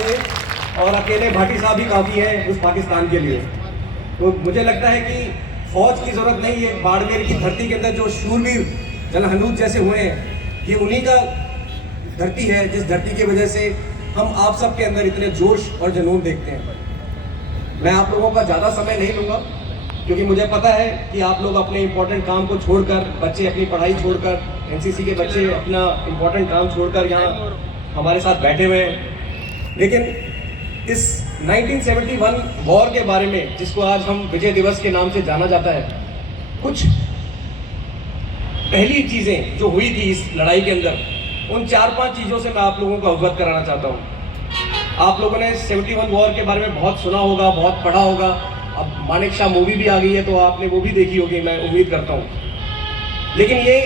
चाहिए और अकेले भाटी साहब ही काफ़ी हैं उस पाकिस्तान के लिए। तो मुझे लगता है कि फौज की ज़रूरत नहीं है। बाड़मेर की धरती के अंदर जो शूरवीर जनरल हनूज जैसे हुए हैं, ये उन्हीं का धरती है जिस धरती की वजह से हम आप सब के अंदर इतने जोश और जुनून देखते हैं। मैं आप लोगों का ज़्यादा समय नहीं लूँगा क्योंकि मुझे पता है कि आप लोग अपने इम्पोर्टेंट काम को छोड़कर, बच्चे अपनी पढ़ाई छोड़कर, एनसीसी के बच्चे अपना इम्पोर्टेंट काम छोड़कर यहाँ हमारे साथ बैठे हुए हैं। लेकिन इस 1971 वॉर के बारे में, जिसको आज हम विजय दिवस के नाम से जाना जाता है, कुछ पहली चीज़ें जो हुई थी इस लड़ाई के अंदर, उन 4-5 चीज़ों से मैं आप लोगों को अवगत कराना चाहता हूँ। आप लोगों ने 71 वॉर के बारे में बहुत सुना होगा, बहुत पढ़ा होगा। अब मानेक शॉ मूवी भी आ गई है तो आपने वो भी देखी होगी, मैं उम्मीद करता हूँ। लेकिन ये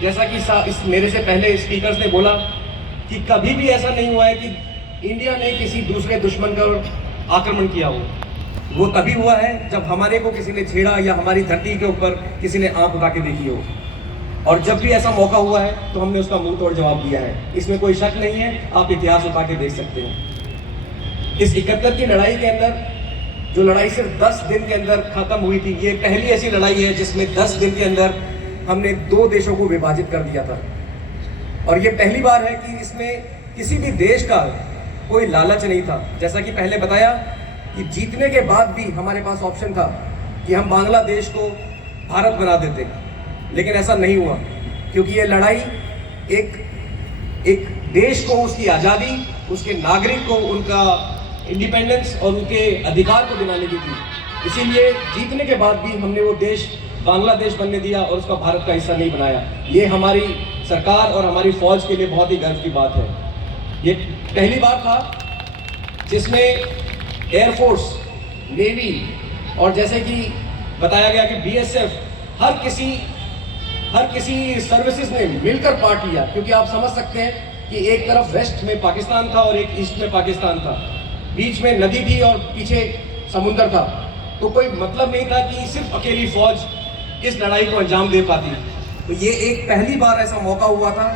जैसा कि मेरे से पहले स्पीकर्स ने बोला कि कभी भी ऐसा नहीं हुआ है कि इंडिया ने किसी दूसरे दुश्मन का आक्रमण किया हो। वो तभी हुआ है जब हमारे को किसी ने छेड़ा या हमारी धरती के ऊपर किसी ने आंख उठा के देखी हो। और जब भी ऐसा मौका हुआ है तो हमने उसका मुंह तोड़ जवाब दिया है, इसमें कोई शक नहीं है। आप इतिहास उठा के देख सकते हैं। इस 71 की लड़ाई के अंदर, जो लड़ाई सिर्फ 10 दिन के अंदर खत्म हुई थी, ये पहली ऐसी लड़ाई है जिसमें 10 दिन के अंदर हमने 2 देशों को विभाजित कर दिया था। और ये पहली बार है कि इसमें किसी भी देश का कोई लालच नहीं था। जैसा कि पहले बताया कि जीतने के बाद भी हमारे पास ऑप्शन था कि हम बांग्लादेश को भारत बना देते, लेकिन ऐसा नहीं हुआ क्योंकि ये लड़ाई एक देश को उसकी आज़ादी, उसके नागरिक को उनका इंडिपेंडेंस और उनके अधिकार को दिलाने की थी। इसीलिए जीतने के बाद भी हमने वो देश बांग्लादेश बनने दिया और उसका भारत का हिस्सा नहीं बनाया। ये हमारी सरकार और हमारी फौज के लिए बहुत ही गर्व की बात है। ये पहली बार था जिसमें एयरफोर्स, नेवी और जैसे कि बताया गया कि बीएसएफ, हर किसी सर्विसेज ने मिलकर पार्ट लिया। क्योंकि आप समझ सकते हैं कि एक तरफ वेस्ट में पाकिस्तान था और एक ईस्ट में पाकिस्तान था, बीच में नदी थी और पीछे समुंदर था। तो कोई मतलब नहीं था कि सिर्फ अकेली फौज इस लड़ाई को अंजाम दे पाती। तो ये एक पहली बार ऐसा मौका हुआ था।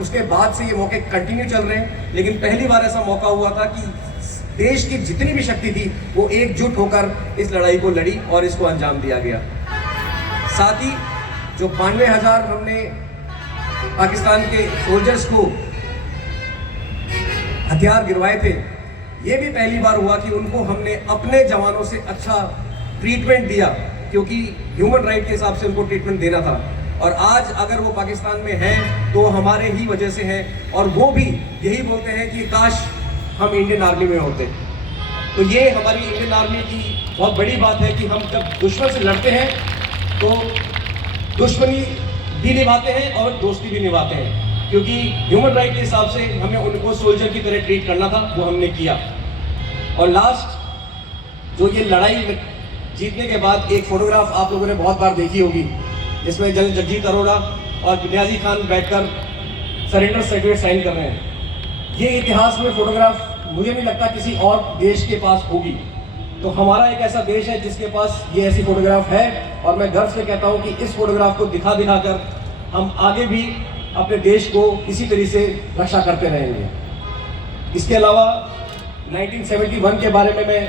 उसके बाद से ये मौके कंटिन्यू चल रहे हैं, लेकिन पहली बार ऐसा मौका हुआ था कि देश की जितनी भी शक्ति थी वो एकजुट होकर इस लड़ाई को लड़ी और इसको अंजाम दिया गया। साथ ही जो 92,000 हमने पाकिस्तान के सोल्जर्स को हथियार गिरवाए थे, ये भी पहली बार हुआ कि उनको हमने अपने जवानों से अच्छा ट्रीटमेंट दिया, क्योंकि ह्यूमन राइट के हिसाब से उनको ट्रीटमेंट देना था। और आज अगर वो पाकिस्तान में हैं तो हमारे ही वजह से हैं, और वो भी यही बोलते हैं कि काश हम इंडियन आर्मी में होते। तो ये हमारी इंडियन आर्मी की बहुत बड़ी बात है कि हम जब दुश्मन से लड़ते हैं तो दुश्मनी भी निभाते हैं और दोस्ती भी निभाते हैं, क्योंकि ह्यूमन राइट के हिसाब से हमें उनको सोल्जर की तरह ट्रीट करना था, वो हमने किया। और लास्ट जो ये लड़ाई जीतने के बाद एक फोटोग्राफ आप लोगों ने बहुत बार देखी होगी, जिसमें जनरल जगजीत अरोड़ा और नियाजी खान बैठकर सरेंडर सर्टिफिकेट साइन कर रहे हैं। ये इतिहास में फोटोग्राफ मुझे नहीं लगता किसी और देश के पास होगी। तो हमारा एक ऐसा देश है जिसके पास ये ऐसी फोटोग्राफ है, और मैं गर्व से कहता हूँ कि इस फोटोग्राफ को दिखा कर हम आगे भी अपने देश को इसी तरीके से रक्षा करते रहेंगे। इसके अलावा 1971 के बारे में मैं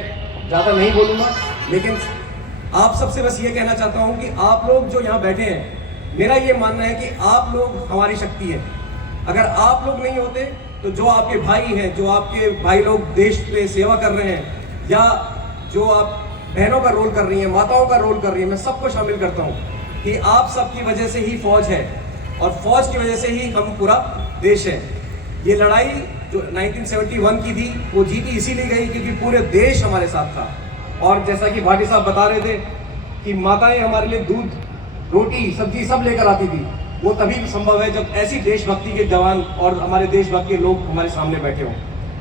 ज़्यादा नहीं बोलूँगा, लेकिन आप सबसे बस ये कहना चाहता हूँ कि आप लोग जो यहाँ बैठे हैं, मेरा ये मानना है कि आप लोग हमारी शक्ति है। अगर आप लोग नहीं होते तो जो आपके भाई हैं, जो आपके भाई लोग देश में सेवा कर रहे हैं, या जो आप बहनों का रोल कर रही हैं, माताओं का रोल कर रही हैं, मैं सबको शामिल करता हूँ कि आप सबकी वजह से ही फौज है, और फौज की वजह से ही हम पूरा देश है। ये लड़ाई जो 1971 की थी वो जीती इसीलिए गई क्योंकि पूरे देश हमारे साथ था। और जैसा कि भाटी साहब बता रहे थे कि माताएं हमारे लिए दूध, रोटी, सब्जी सब लेकर आती थी, वो तभी संभव है जब ऐसी देशभक्ति के जवान और हमारे देशभक्त के लोग हमारे सामने बैठे हों।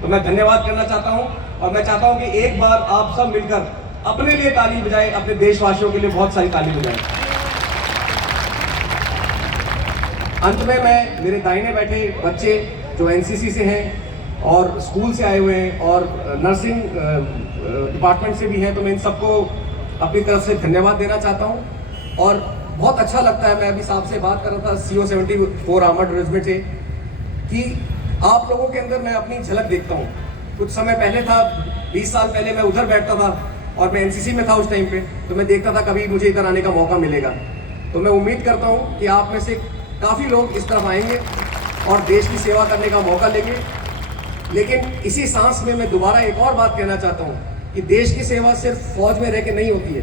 तो मैं धन्यवाद करना चाहता हूँ, और मैं चाहता हूँ कि एक बार आप सब मिलकर अपने लिए ताली बजाएं, अपने देशवासियों के लिए बहुत सारी ताली बजाएं। अंत में मैं, मेरे दाहिने बैठे बच्चे जो एनसीसी से हैं और स्कूल से आए हुए हैं और नर्सिंग डिपार्टमेंट से भी हैं, तो मैं इन सबको अपनी तरफ से धन्यवाद देना चाहता हूँ। और बहुत अच्छा लगता है, मैं अभी साहब से बात कर रहा था CO 74 आर्मर्ड रेजिमेंट से, कि आप लोगों के अंदर मैं अपनी झलक देखता हूँ कुछ समय पहले था, 20 साल पहले मैं उधर बैठता था और मैं एनसीसी में था उस टाइम पे, तो मैं देखता था कभी मुझे इधर आने का मौका मिलेगा। तो मैं उम्मीद करता हूँ कि आप में से काफ़ी लोग इस तरफ आएंगे और देश की सेवा करने का मौका लेंगे। लेकिन इसी सांस में मैं दोबारा एक और बात कहना चाहता हूँ कि देश की सेवा सिर्फ फौज में रह के नहीं होती है।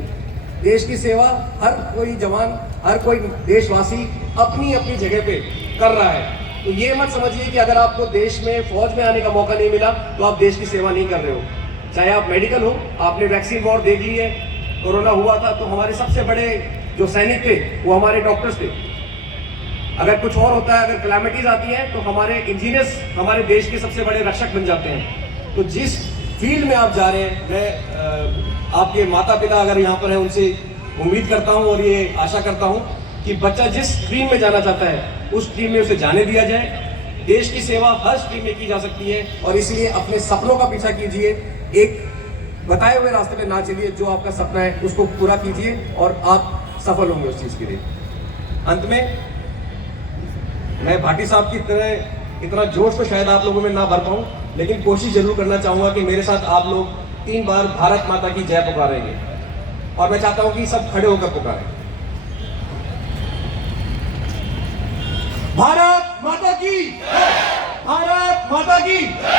देश की सेवा हर कोई जवान, हर कोई देशवासी अपनी अपनी जगह पे कर रहा है। तो ये मत समझिए कि अगर आपको देश में फौज में आने का मौका नहीं मिला तो आप देश की सेवा नहीं कर रहे हो। चाहे आप मेडिकल हो, आपने वैक्सीन वॉर देख ली है, कोरोना हुआ था तो हमारे सबसे बड़े जो सैनिक थे वो हमारे डॉक्टर्स थे। अगर कुछ और होता है, अगर क्लैमिटीज आती हैं तो हमारे इंजीनियर्स हमारे देश के सबसे बड़े रक्षक बन जाते हैं। तो जिस फील्ड में आप जा रहे हैं, मैं आपके माता पिता अगर यहाँ पर हैं उनसे उम्मीद करता हूँ और ये आशा करता हूँ कि बच्चा जिस स्ट्रीम में जाना चाहता है उस स्ट्रीम में उसे जाने दिया जाए। देश की सेवा हर स्ट्रीम में की जा सकती है और इसलिए अपने सपनों का पीछा कीजिए, एक बताए हुए रास्ते पे ना चलिए, जो आपका सपना है उसको पूरा कीजिए और आप सफल होंगे उस चीज़ के लिए। अंत में मैं भाटी साहब की तरह इतना जोश तो शायद आप लोगों में ना भर पाऊँ, लेकिन कोशिश जरूर करना चाहूँगा कि मेरे साथ आप लोग 3 बार भारत माता की जय पुकारेंगे और मैं चाहता हूँ कि सब खड़े होकर पुकारें। भारत माता की, भारत माता की।